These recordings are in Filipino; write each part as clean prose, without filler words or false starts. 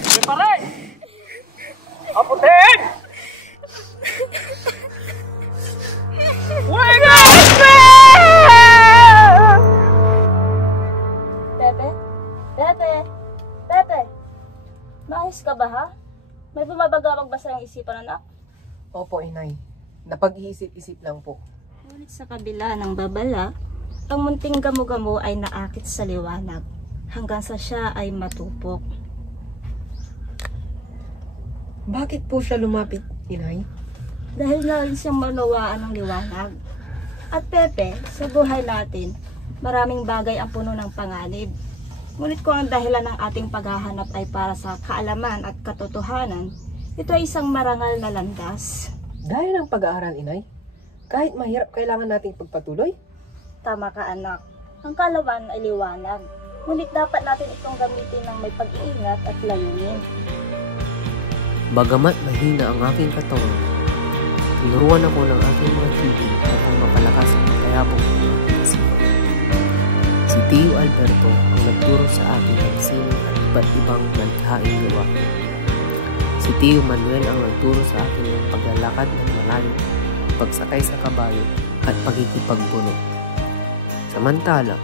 Sige pa rin! Aputin! Uy nga! Pepe? Pepe? Pepe? Maayos ka ba ha? May bumabagabag ba sa iyong isipan, anak? Opo, inay. Napag-iisip-isip lang po. Ngunit sa kabila ng babala, ang munting gamo-gamo ay naakit sa liwanag hanggang sa siya ay matupok. Bakit po siya lumapit, inay? Dahil na rin siyang manawaan ng liwanag. At Pepe, sa buhay natin, maraming bagay ang puno ng panganib. Ngunit kung ang dahilan ng ating paghahanap ay para sa kaalaman at katotohanan, ito ay isang marangal na landas. Dahil ng pag-aaral, inay, kahit mahirap, kailangan nating pagpatuloy. Tama ka, anak. Ang kaalaman ay liwanag. Ngunit dapat natin itong gamitin ng may pag-iingat at layunin. Bagamat mahina ang aking katawan, tinuruan ako ng aking mga tibig upang mapalakas ang kayabong ng aking isipan. Si Tio Alberto ang nagturo sa akin ng sining at iba't ibang landhaing gawa. Si Tio Manuel ang nagturo sa akin ng paglalakad ng malayo, pagsakay sa kabayo at pagkikipagpuno. Samantala,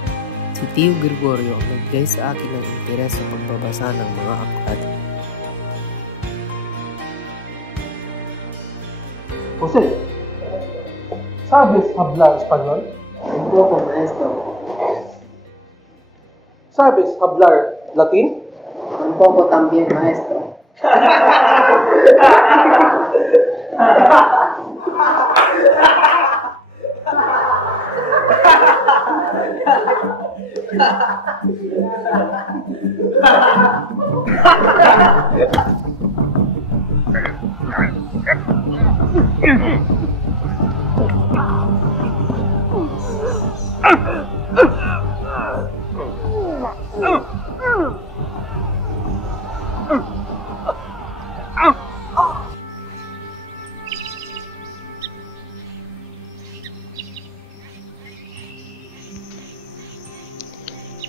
si Tio Gregorio ang nagbigay sa akin ng interes sa pagbabasa ng mga aklat. Jose, ¿sabes hablar español? Un poco, maestro. ¿Sabes hablar latín? Un poco también, maestro.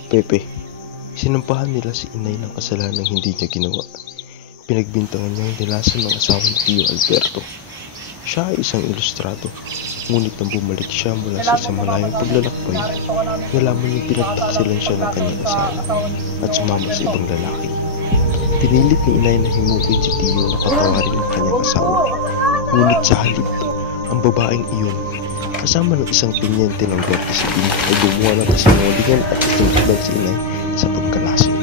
Pepe, sinampahan nila si inay ng kasalanang hindi niya ginawa. Pinagbintangan niya ang nilasan ng asawa ni Tio Alberto. Siya ay isang ilustrado, ngunit nang bumalik siya mula sa isang malayong paglalakbay, nalaman niyang pinagtaksilan siya ng kanyang asawa at sumama sa ibang lalaki. Pinilit ni inay na himukin si Tio na patawarin ang kanyang asawa, ngunit sa halip, ang babaeng iyon, kasama ng isang pinyente ng Guardia Civil ay gumawa ng kasinungalingan at itintulan si inay sa pagkalasing.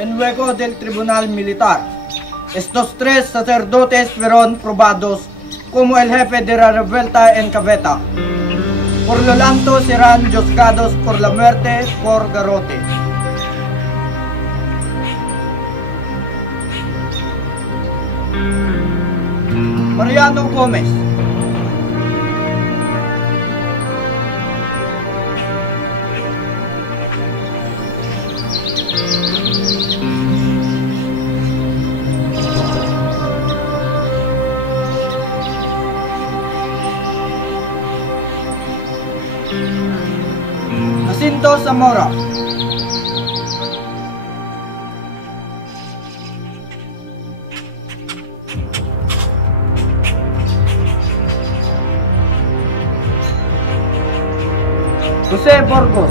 En luego del Tribunal Militar, estos tres sacerdotes fueron probados como el jefe de la revuelta en Caveta. Por lo tanto, serán juzgados por la muerte por garrote. Mariano Gomez. Jacinto Zamora. Jose Burgos.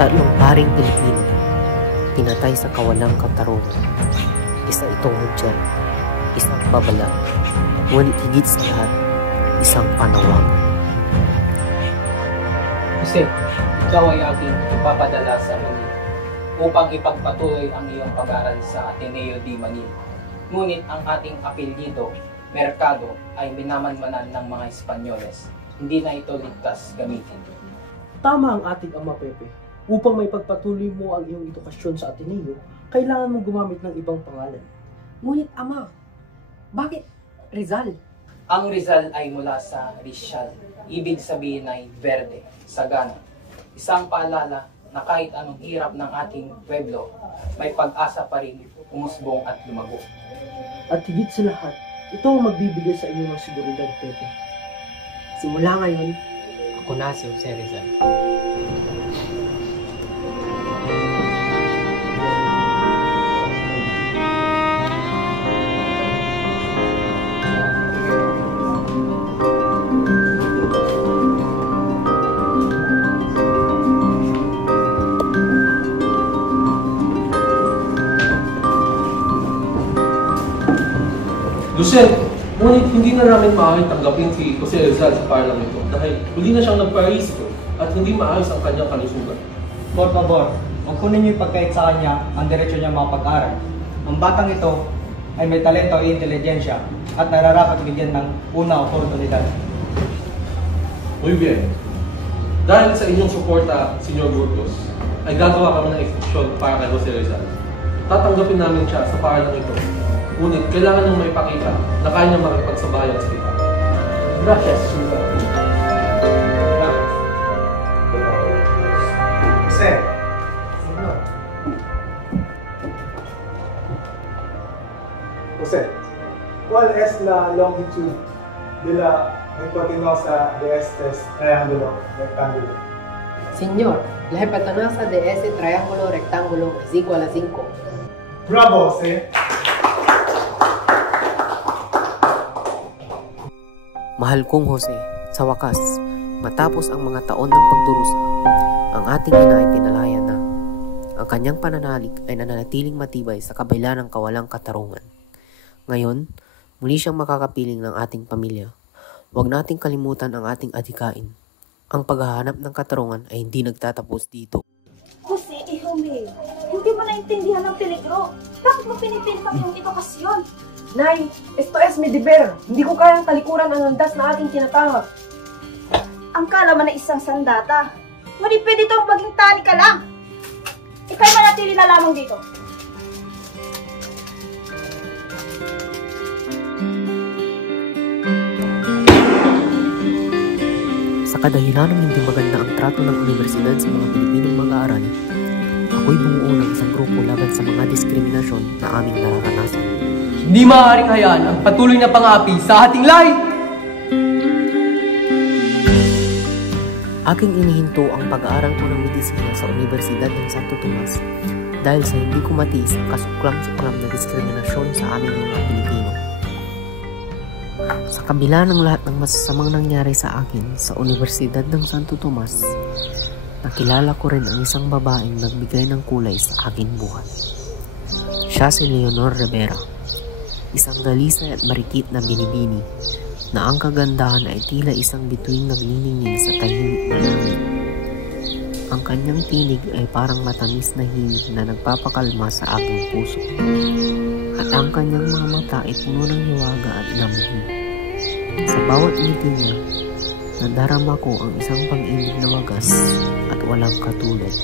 Tatlong paring Pilipino, pinatay sa kawalang katarungan. Isa itong hudyan, isang babala, ngunit higit sa lahat, isang panawagan. Jose, ikaw ay aking ipapadala sa Manila upang ipagpatuloy ang iyong pag-aaral sa Ateneo de Manila. Ngunit ang ating apelyido, Mercado, ay minamanmanan ng mga Espanyoles. Hindi na ito ligtas gamitin. Tama ang ating ama Pepe. Upang may pagpatuloy mo ang iyong edukasyon sa Ateneo, kailangan mong gumamit ng ibang pangalan. Ngunit ama, bakit Rizal? Ang Rizal ay mula sa Rizal. Ibig sabihin ay verde, sagana. Isang paalala na kahit anong hirap ng ating pueblo, may pag-asa pa rin umusbong at lumago. At higit sa lahat, ito ang magbibigay sa inyo ng seguridad, Pepe. Simula ngayon, ako na si Jose Rizal. Lucien, ngunit hindi na namin maaaring tanggapin si Jose Rizal sa parlamento dahil huli na siyang nagparisiko at hindi maayos ang kanyang kalusugan. Por favor, huwag kunin niyo ipagkait sa kanya ang diretsyo niya makapag-aral. Ang batang ito ay may talento at intelligensya at nararapat bigyan ng una oportunidad. Muy bien. Dahil sa inyong suporta, Senyor Burgos, ay gagawa kami ng ekspeksyon para kay Jose Rizal. Tatanggapin namin siya sa paaralang ito. Ngunit kailangan niyang maipakita na kaya niyang makipagsabayan sa iba. Gracias, Jose, Jose, ¿cuál es la longitud de la hipotenusa de este triángulo rectángulo? Señor, la hipotenusa de ese triángulo rectángulo es igual a 5. Bravo, Jose! Mahal kong Jose, sa wakas, matapos ang mga taon ng pagdurusa, ang ating ina ay pinalaya na. Ang kanyang pananalig ay nananatiling matibay sa kabila ng kawalang katarungan. Ngayon, muli siyang makakapiling ng ating pamilya. Huwag nating kalimutan ang ating adhikain. Ang paghahanap ng katarungan ay hindi nagtatapos dito. Jose, iho May, hindi mo naintindihan ang peligro. Bakit mo pinipilit ang iyong edukasyon? Nay, esto es mi deber. Hindi ko kayang talikuran ang landas na aking tinatahak. Ang kalaman na isang sandata. Ngunit pwede itong maging tani ka lang. Ika'y manatili na lamang dito. Sa kadahilan ng hindi maganda ang trato ng universidad sa mga Pilipinong mag-aaral, ako'y bumuo ng isang grupo laban sa mga diskriminasyon na aming nararanasan. Hindi maaaring hayaan ang patuloy na pang-api sa ating lahi! Aking inihinto ang pag-aaral ko ng medisina sa Universidad ng Santo Tomas dahil sa hindi ko matiis ang kasuklam-suklam na diskriminasyon sa aming mga Pilipino. Sa kabila ng lahat ng masasamang nangyari sa akin sa Universidad ng Santo Tomas, nakilala ko rin ang isang babaeng nagbigay ng kulay sa aking buhay. Siya si Leonor Rivera, isang dalisay at marikit na binibini na ang kagandahan ay tila isang bituing nagniningning sa tahimik na langit. Ang kanyang tinig ay parang matamis na himig na nagpapakalma sa aking puso. At ang kanyang mga mata ay puno ng hiwaga at lambing. Sa bawat ngiti niya, nadarama ko ang isang pag-ibig na wagas at walang katulad.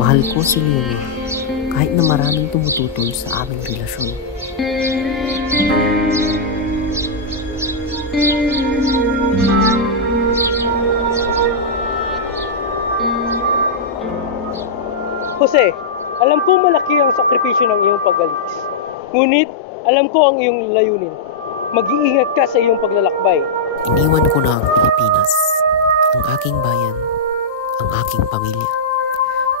Mahal ko si Leonor kahit na maraming tumututol sa aming relasyon. Jose, alam ko malaki ang sakripisyo ng iyong pag-alis. Ngunit, alam ko ang iyong layunin. Mag-iingat ka sa iyong paglalakbay. Iniwan ko na ang Pilipinas, ang aking bayan, ang aking pamilya.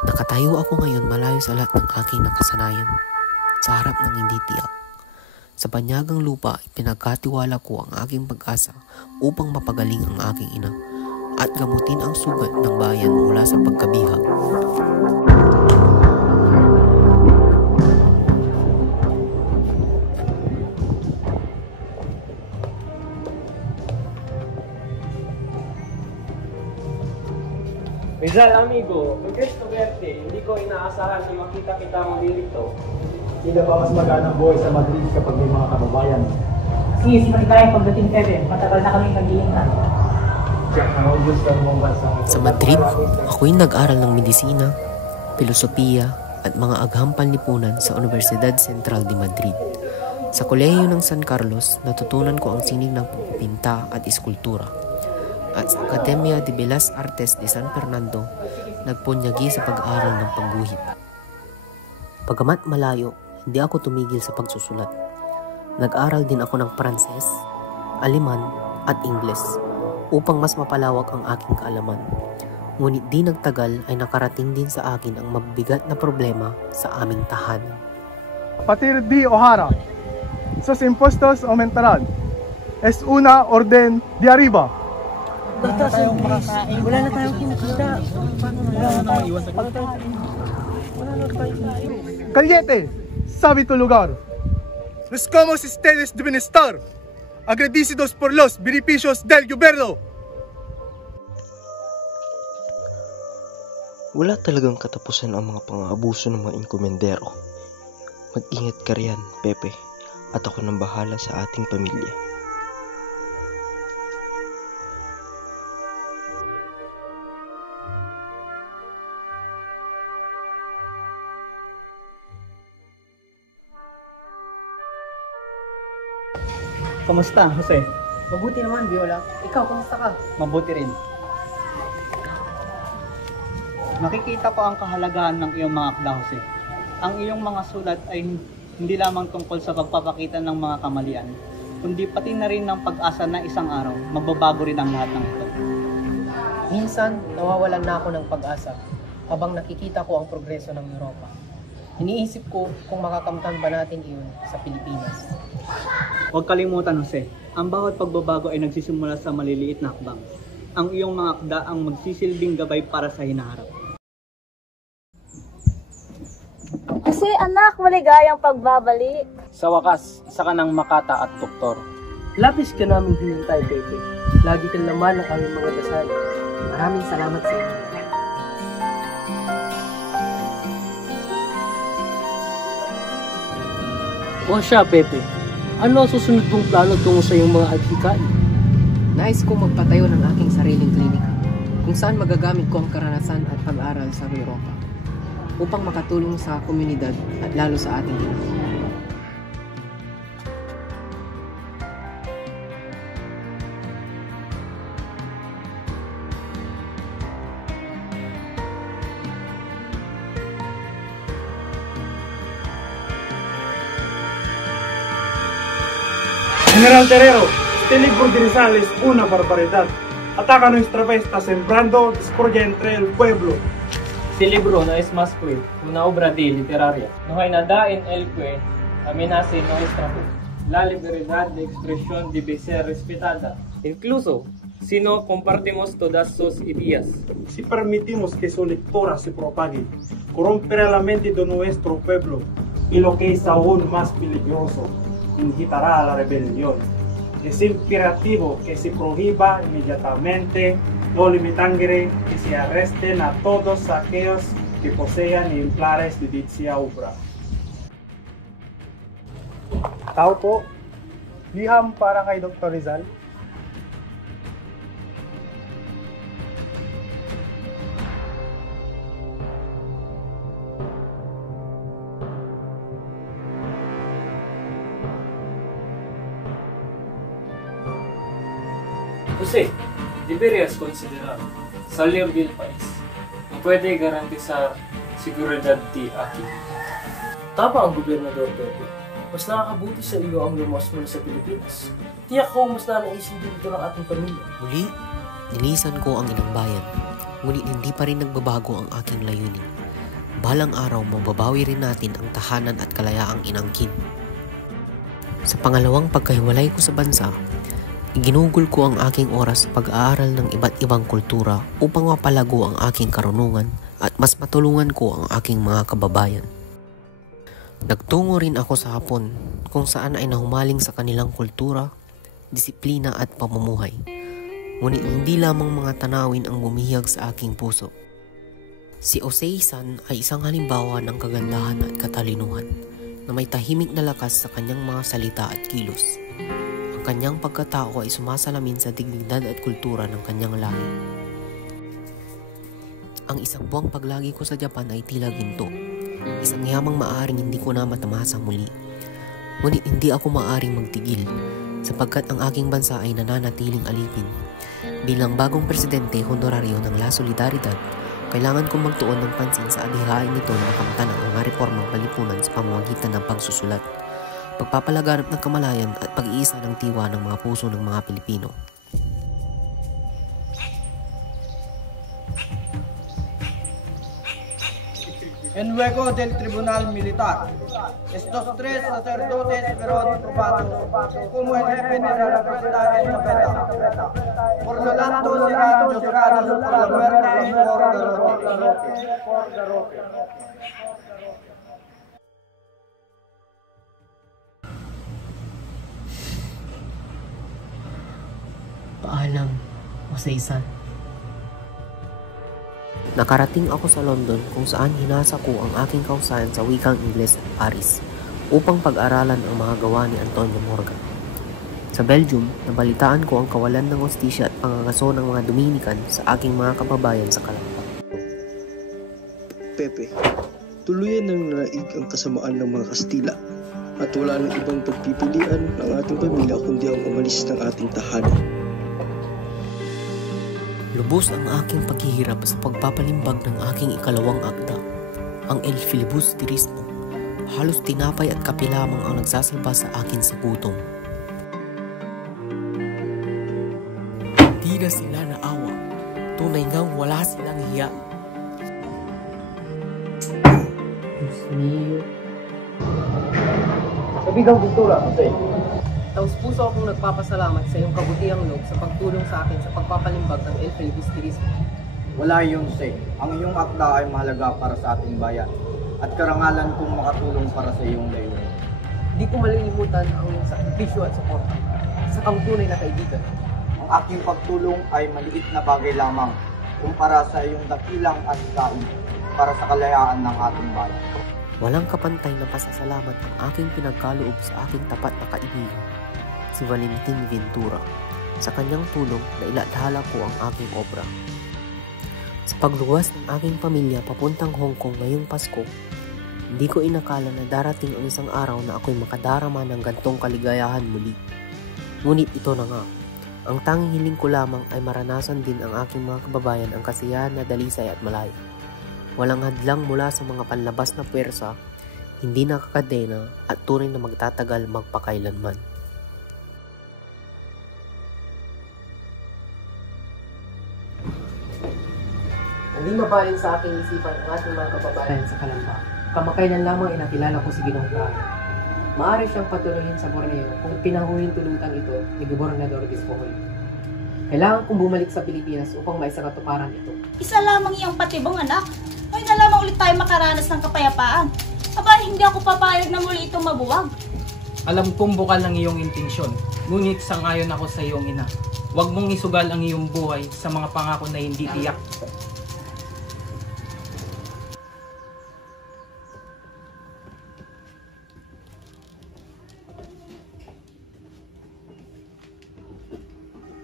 Nakatayo ako ngayon malayo sa lahat ng aking nakasanayan, sa harap ng hindi tiyak. Sa banyagang lupa, pinagkatiwala ko ang aking pag-asa upang mapagaling ang aking ina at gamutin ang sugat ng bayan mula sa pagkabihag. Rizal, amigo, may gusto verte. Hindi ko inaasahan na makita kita muli dito. Sino ba mas maganang buhay sa Madrid kapag may mga kababayan? Sige, simaligayang pagdating Pepe. Matagal na kaming nag-iingat. Sa Madrid, ako'y nag-aral ng medisina, filosofiya, at mga agham panlipunan sa Universidad Central de Madrid. Sa kolehiyo ng San Carlos, natutunan ko ang sining ng pagpipinta at iskultura. At sa Academia de Bellas Artes de San Fernando, nagpunyagi sa pag-aaral ng pagguhit. Pagamat malayo, hindi ako tumigil sa pagsusulat. Nag-aral din ako ng Pranses, Aleman at Ingles upang mas mapalawak ang aking kaalaman. Ngunit di nagtagal ay nakarating din sa akin ang mabigat na problema sa aming tahanan. A partir de O'Hara, sus impuestos aumentarán. Es una orden de arriba. Wala na tayong makakain. Wala na tayong kinakita. Wala na tayong iwan sa pagkain. Wala na tayong... Caliente, sabe tu lugar. Los como ustedes deben estar, agradecidos por los beneficios del gobierno. Wala talagang katapusan ang mga pang-aabuso ng mga inkomendero. Mag-ingat ka riyan, Pepe, at ako nang bahala sa ating pamilya. Kamusta, Jose? Mabuti naman, Viola. Ikaw, kamusta ka? Mabuti rin. Nakikita ko ang kahalagahan ng iyong mga akda, Jose. Ang iyong mga sulat ay hindi lamang tungkol sa pagpapakita ng mga kamalian, kundi pati na rin ng pag-asa na isang araw, magbabago rin ang lahat ng ito. Minsan, nawawalan na ako ng pag-asa habang nakikita ko ang progreso ng Europa. Iniisip ko kung makakamtan ba natin iyon sa Pilipinas. Huwag kalimutan, Jose, ang bawat pagbabago ay nagsisimula sa maliliit na hakbang. Ang iyong mga akda ang magsisilbing gabay para sa hinaharap. Kasi anak, maligayang pagbabalik. Sa wakas, isa ka ng makata at doktor. Lapis ka namin hinintay, Pepe. Lagi kang laman ng aming mga dasal. Maraming salamat sa inyo. O siya, Pepe. Ano ang susunod mong plano tungo sa iyong mga adhikain? Nais ko magpatayo ng aking sariling klinika, kung saan magagamit ko ang karanasan at pag-aaral sa Europa, upang makatulong sa komunidad at lalo sa ating ina. General Terrero, este libro de Rizal es una barbaridad. Ataca nuestra festa sembrando discordia entre el pueblo. Si libro no es más que una obra de literaria. No hay nada en el que amenace nuestra fe. La libertad de expresión debe ser respetada, incluso si no compartimos todas sus ideas. Si permitimos que su lectura se propague, corromperá la mente de nuestro pueblo y lo que es aún más peligroso, incitará a la rebelión. Es imperativo que se prohíba inmediatamente, no limitangre que se arresten a todos aquellos que posean ejemplares de dicha obra. Tao po, liham para kay Dr. Rizal. Jose, deberías considerar salir del país. No puede garantizar seguridad de aquí. Tama ang gobernador, Pepe. Mas nakakabuti sa iyo ang lumas mula sa Pilipinas. Tiyak ko mas nanaisin dito ng ating pamilya. Muli, nilisan ko ang ilang bayan, ngunit hindi pa rin nagbabago ang aking layunin. Balang araw, mababawi rin natin ang tahanan at kalayaang inangkin. Sa pangalawang pagkahiwalay ko sa bansa, iginugol ko ang aking oras sa pag-aaral ng iba't ibang kultura upang mapalago ang aking karunungan at mas matulungan ko ang aking mga kababayan. Nagtungo rin ako sa Hapon, kung saan ay nahumaling sa kanilang kultura, disiplina at pamumuhay. Ngunit hindi lamang mga tanawin ang bumihag sa aking puso. Si Osei-san ay isang halimbawa ng kagandahan at katalinuhan na may tahimik na lakas sa kanyang mga salita at kilos. Ang kanyang pagkatao ay sumasalamin sa dignidad at kultura ng kanyang lahi. Ang isang buwang paglagi ko sa Japan ay tila ginto. isang yamang maaaring hindi ko na matamasa muli. Ngunit hindi ako maaaring magtigil sapagkat ang aking bansa ay nananatiling alipin. Bilang bagong presidente honoraryo ng La Solidaridad, kailangan kong magtuon ng pansin sa adhihain nito na makamtan ang mga reformang palipunan sa pamamagitan ng pagsusulat, pagpapalaganap ng kamalayan at pag-iisa ng tiwa ng mga puso ng mga Pilipino. En luego del Tribunal Militar, estos tres sacerdotes fueron probados como el jefe de la revuelta en Caveta. Por lo tanto, serán juzgados por la muerte por garrote. Paalam, Jose. Nakarating ako sa London kung saan hinasa ko ang aking kausayan sa wikang Ingles at Paris upang pag-aralan ang mga gawa ni Antonio Morgan. Sa Belgium, nabalitaan ko ang kawalan ng hustisya at pangangaso ng mga Dominican sa aking mga kababayan sa Calamba. Pepe, tuluyan ng naig ang kasamaan ng mga Kastila at wala nang ibang pagpipilian ng ating pamilya kundi ang umalis ng ating tahanan. Lubos ang aking paghihirap sa pagpapalimbag ng aking ikalawang akda, ang El Filibusterismo. Halos tinapay at kape lamang ang nagsasalba sa akin sa gutom. Hindi na sila naawa. Tunay ngang wala silang hiya. Kabigang Ventura, Jose. Taos puso akong nagpapasalamat sa iyong kabutihang loob sa pagtulong sa akin sa pagpapalimbag ng El Filibusterismo. Wala yun, Jose. Ang iyong akda ay mahalaga para sa ating bayan at karangalan kong makatulong para sa iyong layunin. Hindi ko malilimutan ang iyong sakripisyo at suporta sa kang tunay na kaibigan. Ang aking pagtulong ay maliit na bagay lamang kumpara sa iyong dakilang adhikain para sa kalayaan ng ating bayan. Walang kapantay na pasasalamat ang aking pinagkaloob sa aking tapat na kaibigan, si Valentin Ventura, sa kanyang tulong na ilathala ko ang aking obra. Sa pagluwas ng aking pamilya papuntang Hong Kong ngayong Pasko, hindi ko inakala na darating ang isang araw na ako'y makadarama ng gantong kaligayahan muli. Ngunit ito na nga, ang tanging hiling ko lamang ay maranasan din ang aking mga kababayan ang kasiyahan na dalisay at malaya. Walang hadlang mula sa mga panlabas na puwersa, hindi nakakadena at tunay na magtatagal magpakailanman. Hindi mabaling sa aking isipan ang ating mga kababayan sa Calamba. Kamakailan lamang inakilala ko si Ginong Prado. Maaari siyang patuloyin sa Borneo kung pinahuhin tulutan ito ni Gobernador Bispohol. Kailangan kong bumalik sa Pilipinas upang maisakatuparan ito. Isa lamang iyong patibong anak. Ngayon na lamang ulit tayo makaranas ng kapayapaan. Aba, hindi ako papayag na muli itong mabuwag. Alam kong bukal ang iyong intensyon, ngunit sang-ayon ako sa iyong ina. Huwag mong isugal ang iyong buhay sa mga pangako na hindi tiyak.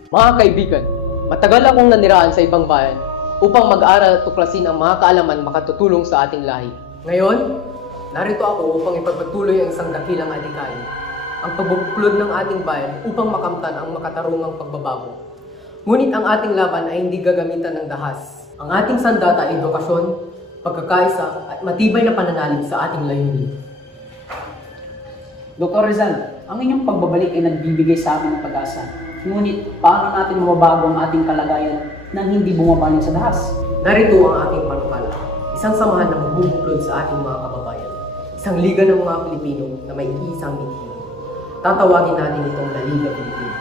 Mga kaibigan, matagal akong naniraan sa ibang bayan upang mag-aral at tuklasin ang mga kaalaman makatutulong sa ating lahi. Ngayon, narito ako upang ipagpatuloy ang isang dakilang adhikain, ang pagbubuklod ng ating bayan upang makamtan ang makatarungang pagbabago. Ngunit ang ating laban ay hindi gagamitan ng dahas. Ang ating sandata ay edukasyon, pagkakaisa at matibay na pananalig sa ating layunin. Dr. Rizal, ang inyong pagbabalik ay nagbibigay sa amin ng pag-asa. Ngunit, paano natin mababago ang ating kalagayan nang hindi bumabaling sa dahas? Narito ang ating panukala. Isang samahan na magbubuklod sa ating mga kababayan. Isang liga ng mga Pilipino na may isang mithin. Tatawagin natin itong La Liga Pilipina.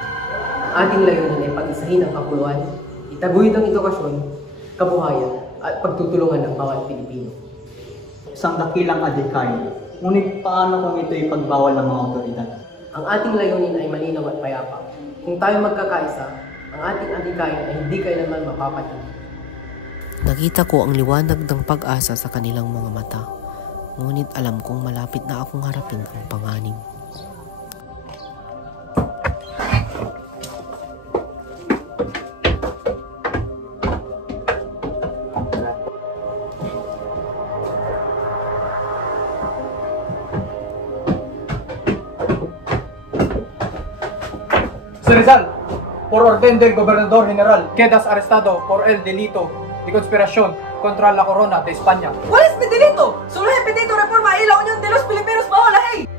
Ang ating layunin ay pag-isahin ang kapuluan, itaguyod ang edukasyon, kabuhayan, at pagtutulungan ng bawat Pilipino. Isang dakilang adhikain. Ngunit paano kung ito'y pagbawal ng mga otoridad? Ang ating layunin ay malinaw at payapa. Kung tayo magkakaisa, ang ating adhikain ay hindi kailanman mapapatid. Nakita ko ang liwanag ng pag-asa sa kanilang mga mata, ngunit alam kong malapit na akong harapin ang panganib. Si Rizal, por orden del Gobernador General, quedas arrestado por el delito de conspiración contra la corona de España. ¿Cuál es mi delito? Solo he pedido reforma y la unión de los Filipinos bajo la ley.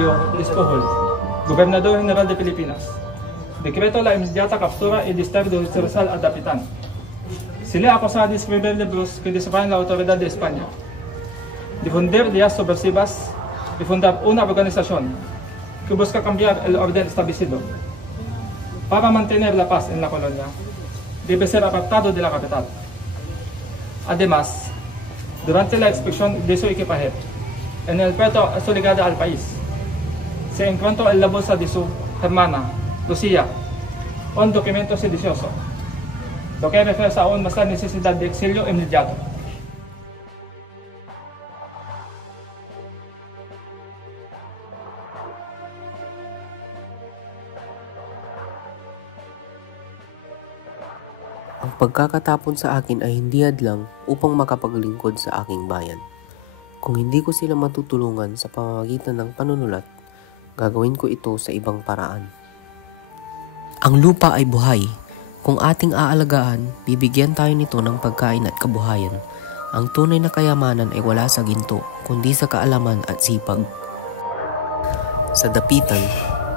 Yo, Escohol, Gobernador General de Filipinas, decreto la inmediata captura y desterro de Rizal al capitán. Se le acusa de escribir libros que desafian la autoridad de España, difundir ideas subversivas y fundar una organización que busca cambiar el orden establecido. Para mantener la paz en la colonia, debe ser apartado de la capital. Además, durante la expedición de su equipaje, en el puerto a su llegada al país, se encontró en la bolsa de su hermana, Lucía, un documento sedicioso, lo que refuerza aún más la necesidad de exilio inmediato. Ang pagkakatapon sa akin ay hindi hadlang upang makapaglingkod sa aking bayan. Kung hindi ko sila matutulungan sa pamamagitan ng panunulat, gagawin ko ito sa ibang paraan. Ang lupa ay buhay. Kung ating aalagaan, bibigyan tayo nito ng pagkain at kabuhayan. Ang tunay na kayamanan ay wala sa ginto, kundi sa kaalaman at sipag. Sa dapitan,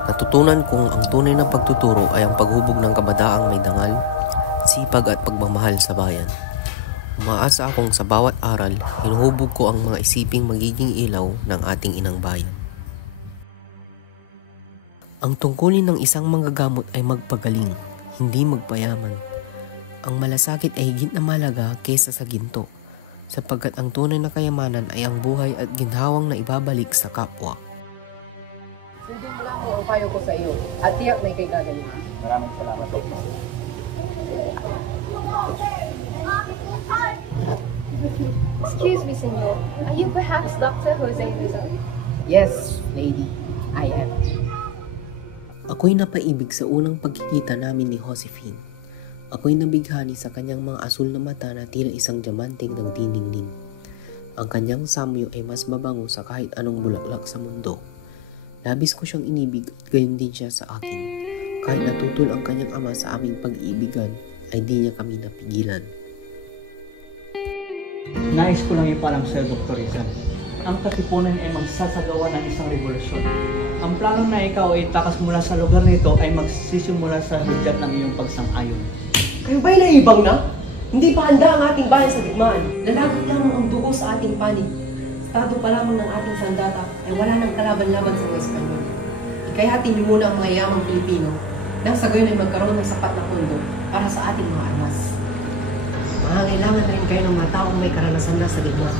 natutunan kong ang tunay na pagtuturo ay ang paghubog ng kabataang may dangal, sipag at pagmamahal sa bayan. Umaasa akong sa bawat aral, hinuhubog ko ang mga isiping magiging ilaw ng ating inang bayan. Ang tungkulin ng isang manggagamot ay magpagaling, hindi magpayaman. Ang malasakit ay higit na mahalaga kaysa sa ginto, sapagkat ang tunay na kayamanan ay ang buhay at ginhawang na ibabalik sa kapwa. Sundin mo lang ang payo ko sa iyo at tiyak na ikay gagaling. Maraming salamat po. Excuse me, senor. Are you perhaps Dr. Jose Rizal? Yes, lady, I am. Ako'y napaibig sa unang pagkikita namin ni Josephine. Ako'y nabighani sa kanyang mga asul na mata na tila isang diamanteng nagdiningning. Ang kanyang samyo ay mas mabango sa kahit anong bulaklak sa mundo. Labis ko siyang inibig at gayon din siya sa akin. Kahit natutol ang kanyang ama sa aming pag-iibigan, ay di niya kami napigilan. Nais ko lang ipalam sa Dr. Rizal. Ang Katipunan ay magsasagawa ng isang revolusyon. Ang plano na ikaw ay takas mula sa lugar nito ay magsisimula sa hudyat ng iyong pagsang-ayon. Kayo ba'y naibang na? Hindi pa handa ang ating bayan sa digmaan. Lalagot lamang ang dugo sa ating panig. Estado pa lamang ng ating sandata ay wala nang kalaban-laban sa mga Espanyol. Ikayatin niyo muna ang mga yamang Pilipino nang sa gayon ay magkaroon ng sapat na pondo para sa ating mga armas. Mangangailangan rin kayo ng mga taong may karanasan na sa digmaan,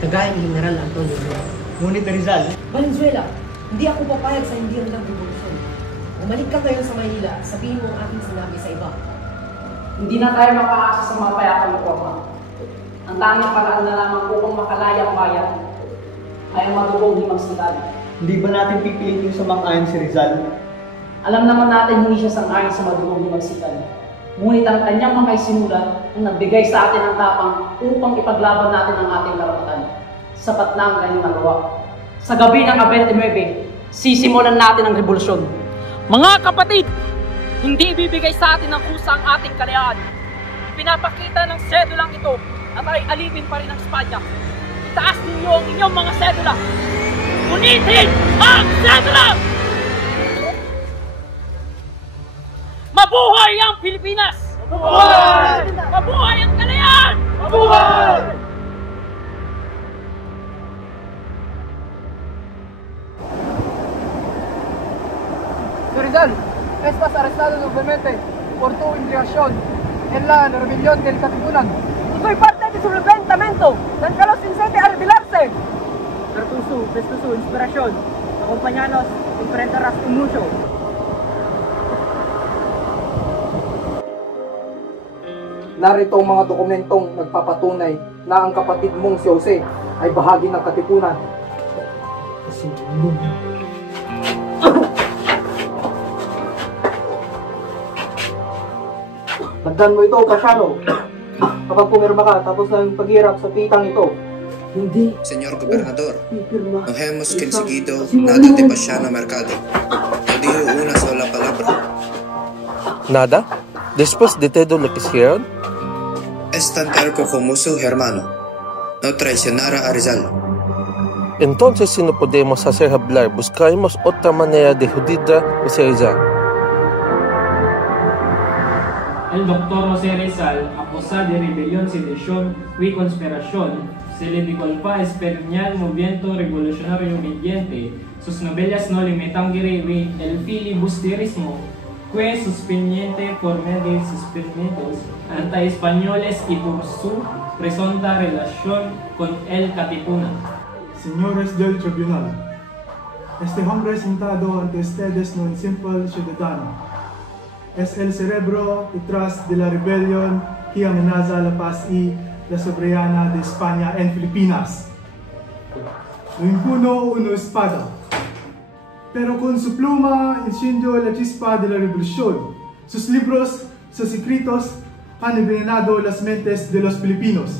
kagaya ni General Antonio Rivera. Ngunit Rizal, Valenzuela, hindi ako papayag sa hindi hanggang revolusyon. Bumalik ka ngayon sa Maynila at sabihin mo ang aking sinabi sa iba. hindi na tayo makaasa sa mga payapang reforma. Ang tanging paraan na lamang upang makalaya ang bayan ay ang madugong himagsikan. Hindi ba natin pipilitin sa mang-ayon si Rizal? Alam naman natin hindi siya sang-ayon sa madugong himagsikan. Ngunit ang kanyang mga isinulat ang nagbigay sa atin ng tapang upang ipaglaban natin ang ating karapatan. Sapat na ang kanyang nagawa. Sa gabi ng 29, sisimulan natin ang revolusyon. Mga kapatid, hindi ibibigay sa atin ng kusa ang ating kalayaan. Pinapakita ng sedulang ito at ay alipin pa rin ng Espanya. Itaas ninyo ang inyong mga sedula. Unitin ang sedula! Mabuhay ang Pilipinas! Mabuhay! Mabuhay ang kalayaan! Mabuhay! Rizal, estás arrestado nuevamente por tu implicación en la rebelión del Katipunan. Soy parte de su levantamiento. San Carlos insiste a rebelarse. Desde su inspiración, acompáñanos, enfrentarás con mucho. Narito ang mga dokumentong nagpapatunay na ang kapatid mong si Jose ay bahagi ng Katipunan. Tandaan mo ito, Pasyano. Kapag pumirma ka, tapos na yung paghirap sa pitang ito. Hindi. Señor Gobernador, no hemos conseguido nada de Pasyano Mercado. No dijo una sola palabra. Nada? Después de todo lo que hicieron? Es tan terco como su hermano. No traicionara a Rizal. Entonces, si no podemos hacer hablar, buscaremos otra manera de joder a José Rizal. El doctor José Rizal, acusado de rebelión, sedición y conspiración, se le disculpa esperar el movimiento revolucionario vigente. Sus novelas no limitan el filibusterismo, fue suspendiente por medio de experimentos anti-españoles y por su presunta relación con el Katipunan. Señores del tribunal, este hombre sentado ante ustedes no es simple ciudadano. Es el cerebro detrás de la rebelión que amenaza la paz y la soberanía de España en Filipinas. No impuno una espada, pero con su pluma encendió la chispa de la revolución. Sus libros, sus escritos han envenenado las mentes de los filipinos,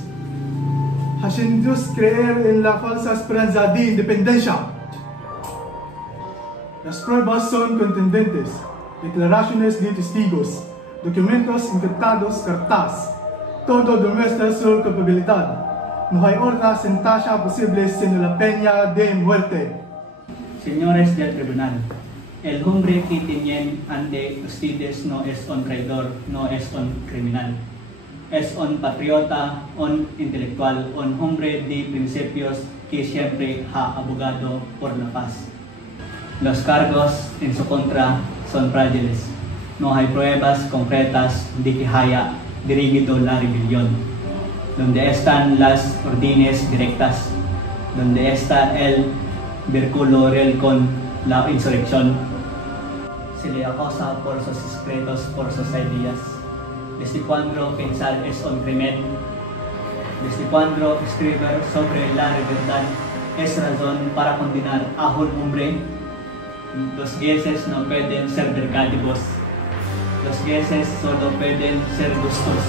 haciéndolos creer en la falsa esperanza de independencia. Las pruebas son contundentes. Declaraciones de testigos, documentos encriptados, cartas, todo demuestra su culpabilidad. No hay otra sentencia posible sino la pena de muerte. Señores del tribunal, el hombre que tienen ante ustedes no es un traidor, no es un criminal. Es un patriota, un intelectual, un hombre de principios que siempre ha abogado por la paz. Los cargos en su contra son frágiles. No hay pruebas concretas de que haya dirigido la rebelión. ¿Dónde están las órdenes directas? ¿Dónde está el vínculo real con la insurrección? Se le acusa por sus secretos, por sus ideas. ¿Desde cuándo pensar es un crimen? ¿Desde cuándo escribir sobre la libertad es razón para condenar a un hombre? Los jueces no pueden ser mercativos. Los jueces solo pueden ser justos.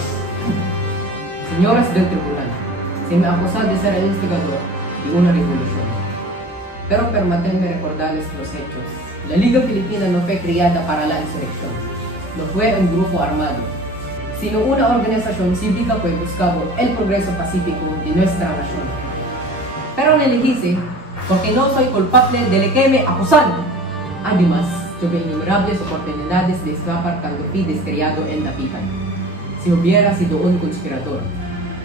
Señores del tribunal, se me acusa de ser el instigador de una revolución. Pero permítanme recordarles los hechos. La Liga Filipina no fue creada para la insurrección. No fue un grupo armado, sino una organización cívica que buscaba el progreso pacífico de nuestra nación. Pero no elegí porque no soy culpable de lo que me acusan. Además, tuve innumerables oportunidades de escapar cuando fui descriado en Dapitan. Si hubiera sido un conspirador,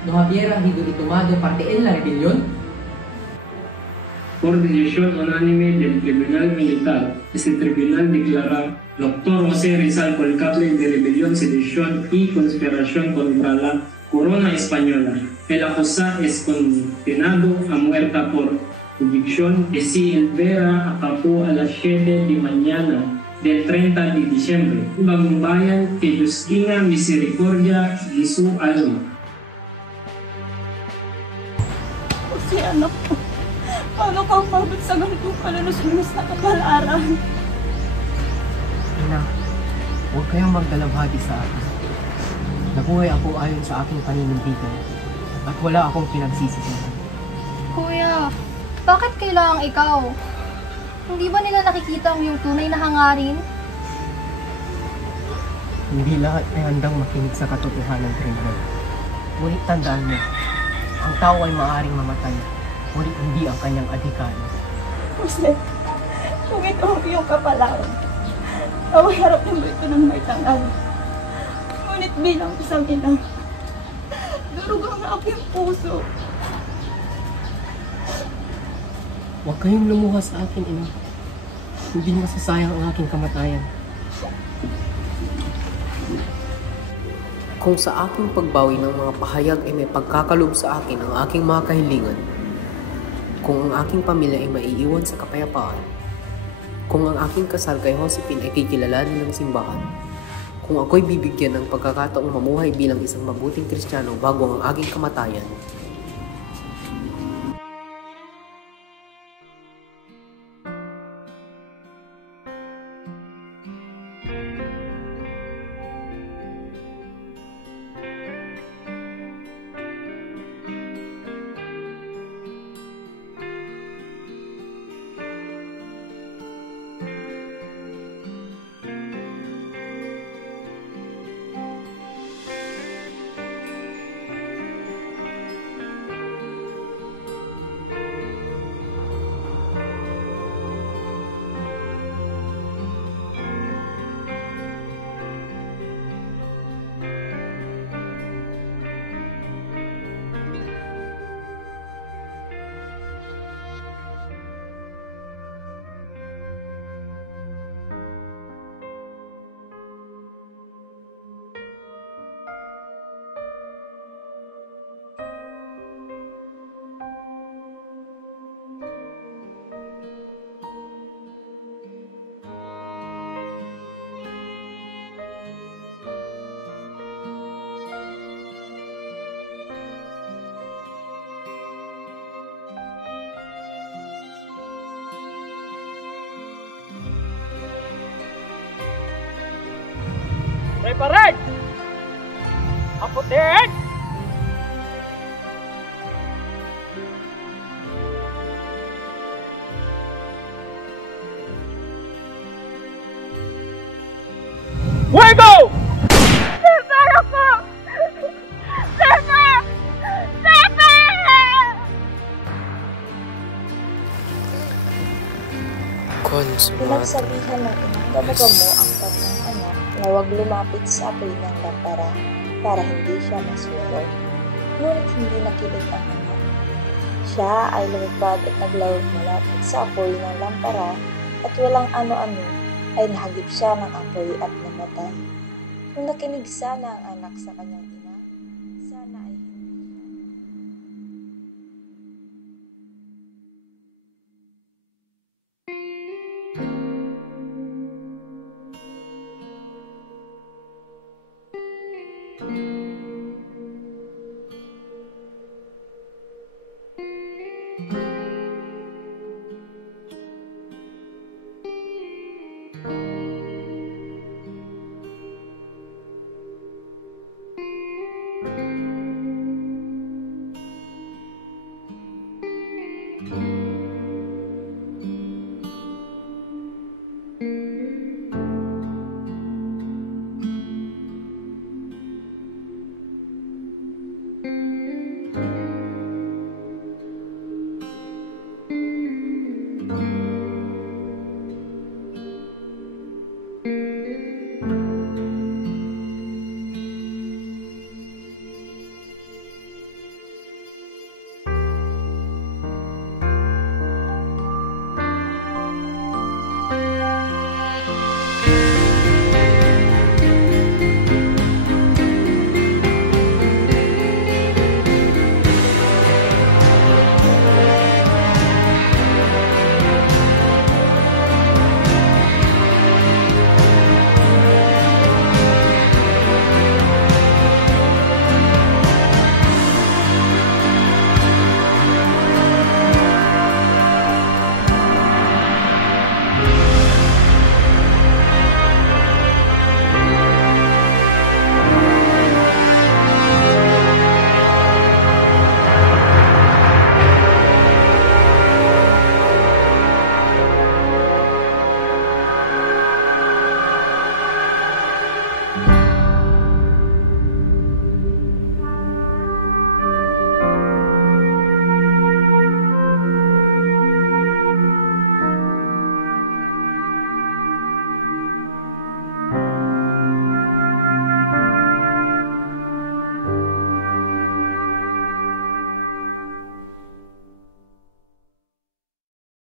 ¿no hubiera tomado parte en la rebelión? Por decisión unánime del Tribunal Militar, este tribunal declara Dr. José Rizal culpable de rebelión, sedición y conspiración contra la corona española. El acusado es condenado a muerte por convicción y si el vera acabó a las 7 de mañana del 30 de diciembre. Bagumbayan que busquina misericordia de su alma. Kasi anak ko, paano ka umabot sa ganitong kalalusunos na kapalaran? Ina, huwag kayong magdalawhati sa akin. Nabuhay ako ayon sa aking paninindigan at wala akong pinagsisisihan. Kuya, bakit kailangang ikaw? Hindi ba nila nakikita ang iyong tunay na hangarin? Hindi lahat ay handang makinig sa katotohanan ng krimen. Ngunit tandaan mo, ang tao ay maaaring mamatay, ngunit hindi ang kanyang adhikain. Jose, kung ito ang iyong kapalaran, away harap ng ito ng may tangal. Ngunit bilang isang ina, durugang ang aking puso. Huwag kayong lumuha sa akin, ina. Hindi masasayang ang aking kamatayan. Kung sa aking pagbawi ng mga pahayag ay may pagkakalob sa akin ang aking mga kahilingan, kung ang aking pamilya ay maiiwan sa kapayapaan, kung ang aking kasal kay Josephine ay kikilalanin ng simbahan, kung ako'y bibigyan ng pagkakataong mamuhay bilang isang mabuting Kristiyano bago ang aking kamatayan, Prepared! Aputin! Fuego! Sir, ako! Sir! Pinagsabihan ng inang gamo-gamo ang kanyang anak na huwag lumapit sa apoy ng lampara para hindi siya masunog. Ngunit hindi nakinig ang anak. Siya ay lumipad at naglawag malapit sa apoy ng lampara at walang ano-ano ay nahagip siya ng apoy at namatay. Nung nakinig sana ang anak sa kanyang ina,